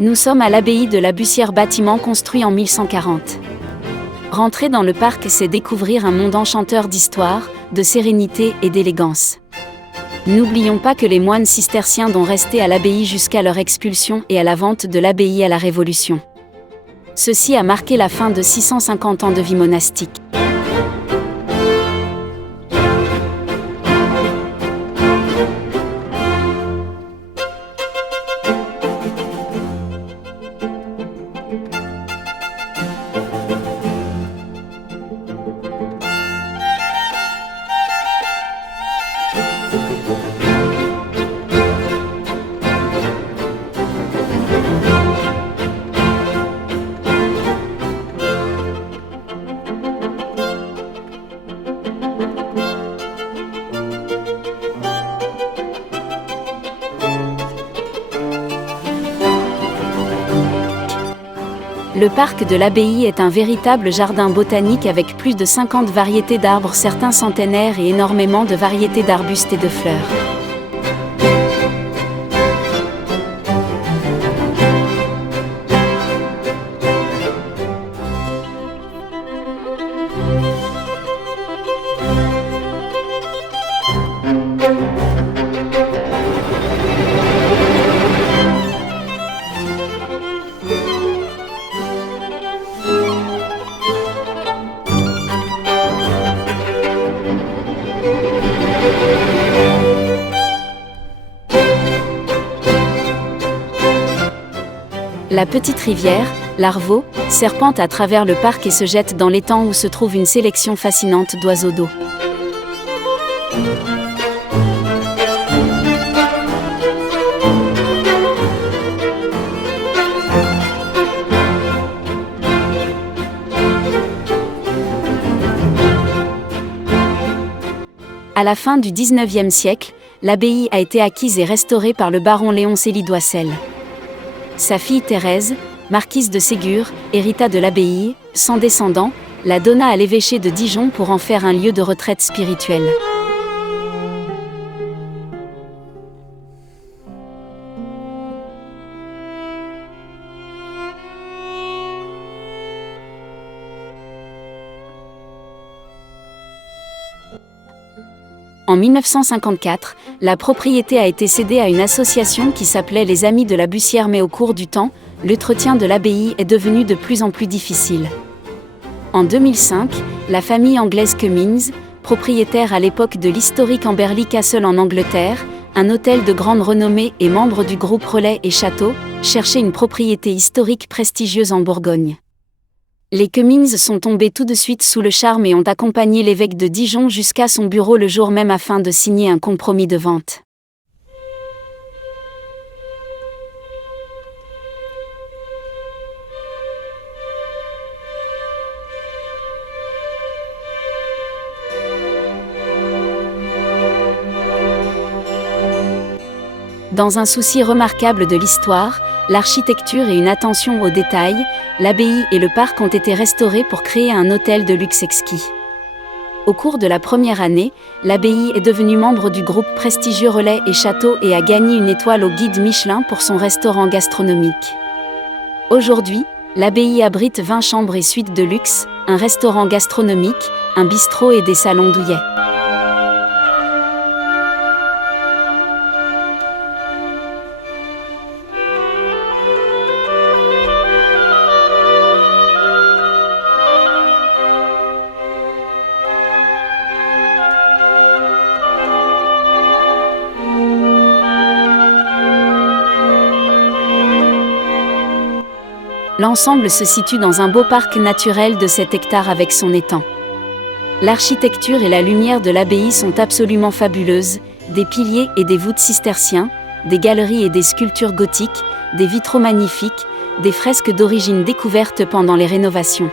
Nous sommes à l'abbaye de la Bussière, bâtiment construit en 1140. Rentrer dans le parc, c'est découvrir un monde enchanteur d'histoire, de sérénité et d'élégance. N'oublions pas que les moines cisterciens sont restés à l'abbaye jusqu'à leur expulsion et à la vente de l'abbaye à la Révolution. Ceci a marqué la fin de 650 ans de vie monastique. Le parc de l'abbaye est un véritable jardin botanique avec plus de 50 variétés d'arbres, certains centenaires, et énormément de variétés d'arbustes et de fleurs. La petite rivière, l'Arvaux, serpente à travers le parc et se jette dans l'étang où se trouve une sélection fascinante d'oiseaux d'eau. À la fin du XIXe siècle, l'abbaye a été acquise et restaurée par le baron Léon Célie-d'Oissel. Sa fille Thérèse, marquise de Ségur, hérita de l'abbaye, sans descendants, la donna à l'évêché de Dijon pour en faire un lieu de retraite spirituelle. En 1954, la propriété a été cédée à une association qui s'appelait les Amis de la Bussière, mais au cours du temps, l'entretien de l'abbaye est devenu de plus en plus difficile. En 2005, la famille anglaise Cummins, propriétaire à l'époque de l'historique Amberley Castle en Angleterre, un hôtel de grande renommée et membre du groupe Relais et Châteaux, cherchait une propriété historique prestigieuse en Bourgogne. Les Cummins sont tombés tout de suite sous le charme et ont accompagné l'évêque de Dijon jusqu'à son bureau le jour même afin de signer un compromis de vente. Dans un souci remarquable de l'histoire, l'architecture et une attention aux détails, l'abbaye et le parc ont été restaurés pour créer un hôtel de luxe exquis. Au cours de la première année, l'abbaye est devenue membre du groupe prestigieux Relais et Châteaux et a gagné une étoile au guide Michelin pour son restaurant gastronomique. Aujourd'hui, l'abbaye abrite 20 chambres et suites de luxe, un restaurant gastronomique, un bistrot et des salons douillets. L'ensemble se situe dans un beau parc naturel de 7 hectares avec son étang. L'architecture et la lumière de l'abbaye sont absolument fabuleuses, des piliers et des voûtes cisterciens, des galeries et des sculptures gothiques, des vitraux magnifiques, des fresques d'origine découvertes pendant les rénovations.